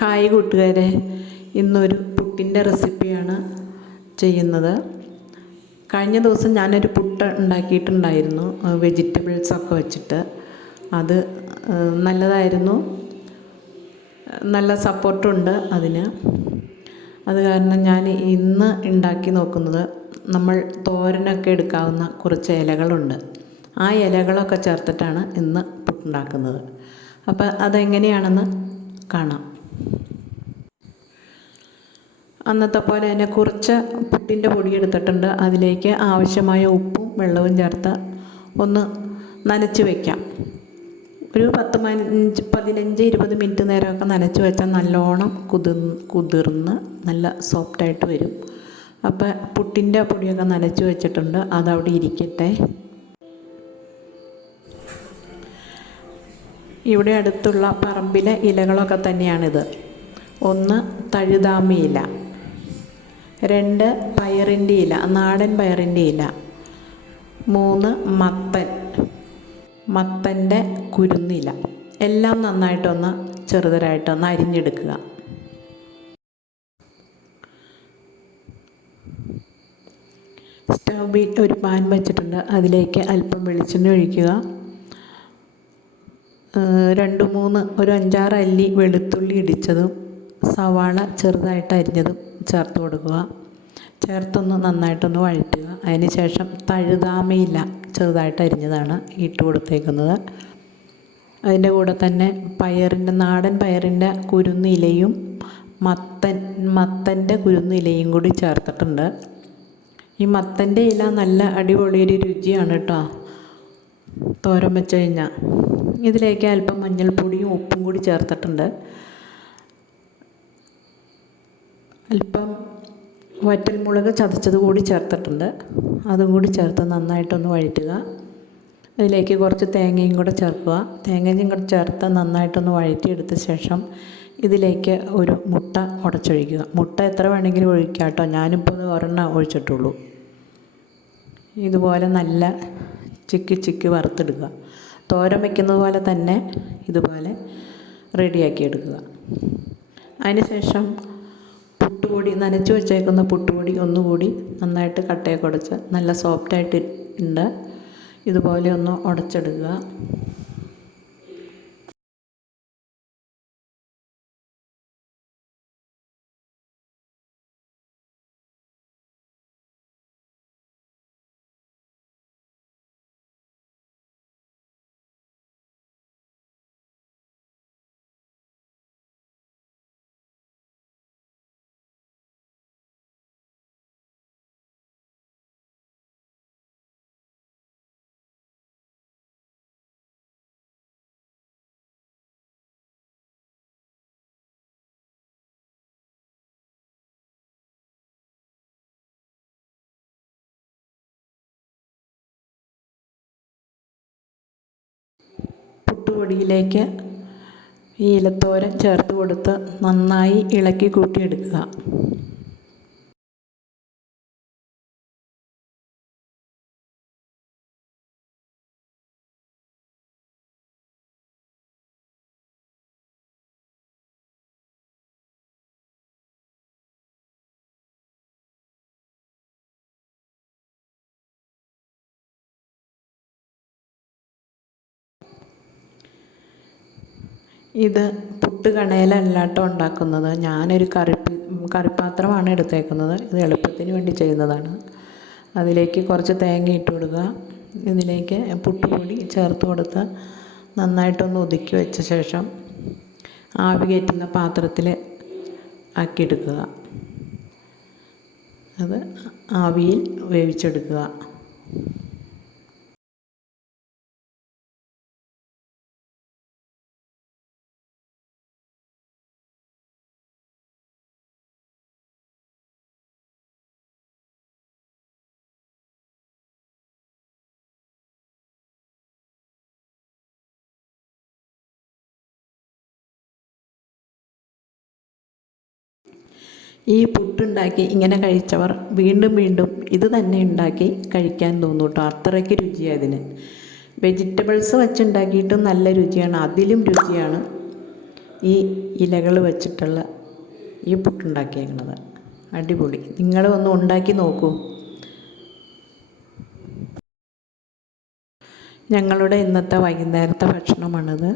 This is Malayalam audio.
ഹായ് കൂട്ടുകാരെ. ഇന്നൊരു പുട്ടിന്റെ റെസിപ്പിയാണ് ചെയ്യുന്നത്. കഴിഞ്ഞ ദിവസം ഞാനൊരു പുട്ട് ഉണ്ടാക്കിയിട്ടുണ്ടായിരുന്നു വെജിറ്റബിൾസൊക്കെ വെച്ചിട്ട്. അത് നല്ലതായിരുന്നു. നല്ല സപ്പോർട്ടുണ്ട് അതിന്. അത് കാരണം ഞാൻ ഇന്ന് ഉണ്ടാക്കി നോക്കുന്നത് നമ്മൾ തോരനൊക്കെ എടുക്കാവുന്ന കുറച്ച് ഇലകളുണ്ട്. ആ ഇലകളൊക്കെ ചേർത്തിട്ടാണ് ഇന്ന് പുട്ടുണ്ടാക്കുന്നത്. അപ്പോൾ അതെങ്ങനെയാണെന്ന് കാണാം. അന്നത്തെ പോലെ തന്നെ കുറച്ച് പുട്ടിന്റെ പൊടി എടുത്തിട്ടുണ്ട്. അതിലേക്ക് ആവശ്യമായ ഉപ്പും വെള്ളവും ചേർത്ത് ഒന്ന് നനച്ച് വയ്ക്കാം ഒരു പത്ത് പതിനഞ്ച് പതിനഞ്ച് ഇരുപത് മിനിറ്റ് നേരമൊക്കെ നനച്ച് വെച്ചാൽ നല്ലോണം കുതിർ കുതിർന്ന് നല്ല സോഫ്റ്റായിട്ട് വരും. അപ്പോൾ പുട്ടിന്റെ പൊടിയൊക്കെ നനച്ച് വെച്ചിട്ടുണ്ട്. അതവിടെ ഇരിക്കട്ടെ. ഇവിടെ അടുത്തുള്ള പറമ്പിലെ ഇലകളൊക്കെ തന്നെയാണിത്. ഒന്ന് തഴുതാമി ഇല. രണ്ട് പയറിന്റെ ഇല നാടൻ പയറിന്റെ ഇല. മൂന്ന് മത്തൻ. മത്തന്റെ കുരുന്നില എല്ലാം നന്നായിട്ടൊന്ന് ചെറുതരായിട്ടൊന്ന് അരിഞ്ഞെടുക്കുക. സ്റ്റൗവിൽ ഒരു പാൻ വെച്ചിട്ടുണ്ട്. അതിലേക്ക് അല്പം വെളിച്ചെണ്ണ ഒഴിക്കുക. രണ്ട് മൂന്ന് ഒരു അഞ്ചാറ് അല്ലി വെളുത്തുള്ളി ഇടിച്ചതും സവാള ചെറുതായിട്ട് അരിഞ്ഞതും ചേർത്ത് കൊടുക്കുക. ചേർത്തൊന്ന് നന്നായിട്ടൊന്ന് വഴറ്റുക. അതിന് ശേഷം തഴുതാമയില ചെറുതായിട്ട് അരിഞ്ഞതാണ് ഇട്ട് കൊടുത്തേക്കുന്നത്. അതിന്റെ കൂടെ തന്നെ പയറിന്റെ നാടൻ പയറിന്റെ കുരുന്നിലയും മത്തൻ മത്തന്റെ കുരുന്നിലയും കൂടി ചേർത്തിട്ടുണ്ട്. ഈ മത്തന്റെ ഇല നല്ല അടിപൊളിയൊരു രുചിയാണ് കേട്ടോ. തോരൻ വെച്ച് കഴിഞ്ഞാൽ. ഇതിലേക്ക് അല്പം മഞ്ഞൾപ്പൊടിയും ഉപ്പും കൂടി ചേർത്തിട്ടുണ്ട്. അല്പം വറ്റൽമുളക് ചതച്ചത് കൂടി ചേർത്തിട്ടുണ്ട്. അതും കൂടി ചേർത്ത് നന്നായിട്ടൊന്ന് വഴറ്റുക. അതിലേക്ക് കുറച്ച് തേങ്ങയും കൂടെ ചേർക്കുക. തേങ്ങയും കൂടെ ചേർത്ത് നന്നായിട്ടൊന്ന് വഴറ്റിയെടുത്ത ശേഷം ഇതിലേക്ക് ഒരു മുട്ട ഉടച്ചൊഴിക്കുക. മുട്ട എത്ര വേണമെങ്കിലും ഒഴിക്കുക കേട്ടോ. ഞാനിപ്പോൾ ഒരെണ്ണം ഒഴിച്ചിട്ടുള്ളൂ. ഇതുപോലെ നല്ല ചിക്കി ചിക്കി വറുത്തെടുക്കുക. തോരൻ വയ്ക്കുന്നത് പോലെ തന്നെ ഇതുപോലെ റെഡിയാക്കി എടുക്കുക. അതിനുശേഷം പുട്ടുപൊടി നനച്ച് വെച്ചേക്കുന്ന പുട്ടുപൊടി ഒന്നുകൂടി നന്നായിട്ട് കട്ടയൊക്കെ ഉടച്ച് നല്ല സോഫ്റ്റായിട്ട് ഉണ്ട് ഇതുപോലെ ഒന്ന് ഉടച്ചെടുക്കുക. പുട്ടുപൊടിയിലേക്ക് ഈ ഇലത്തോരൻ ചേർത്ത് കൊടുത്ത് നന്നായി ഇളക്കി കൂട്ടിയെടുക്കുക. ഇത് പുട്ട് കണയിലല്ലാട്ടോ ഉണ്ടാക്കുന്നത്. ഞാനൊരു കറി കറിപ്പാത്രമാണ് എടുത്തേക്കുന്നത്. ഇത് എളുപ്പത്തിന് വേണ്ടി ചെയ്യുന്നതാണ്. അതിലേക്ക് കുറച്ച് തേങ്ങ ഇട്ട് കൊടുക്കുക. ഇതിലേക്ക് പുട്ടുപൊടി ചേർത്ത് കൊടുത്ത് നന്നായിട്ടൊന്ന് ഒതുക്കി വെച്ച ശേഷം ആവി കയറ്റുന്ന പാത്രത്തിൽ ആക്കിയെടുക്കുക. അത് ആവിയിൽ വേവിച്ചെടുക്കുക. ഈ പുട്ടുണ്ടാക്കി ഇങ്ങനെ കഴിച്ചവർ വീണ്ടും വീണ്ടും ഇത് തന്നെ ഉണ്ടാക്കി കഴിക്കാൻ തോന്നും കേട്ടോ. അത്രയ്ക്ക് രുചിയാണ് വെജിറ്റബിൾസ് വെച്ചുണ്ടാക്കിയിട്ടും നല്ല രുചിയാണ്. അതിലും രുചിയാണ് ഈ ഇലകൾ വെച്ചിട്ടുള്ള ഈ പുട്ടുണ്ടാക്കിയേക്കുന്നത് അടിപൊളി. നിങ്ങൾ ഒന്ന് ഉണ്ടാക്കി നോക്കൂ. ഞങ്ങളുടെ ഇന്നത്തെ വൈകുന്നേരത്തെ ഭക്ഷണമാണിത്.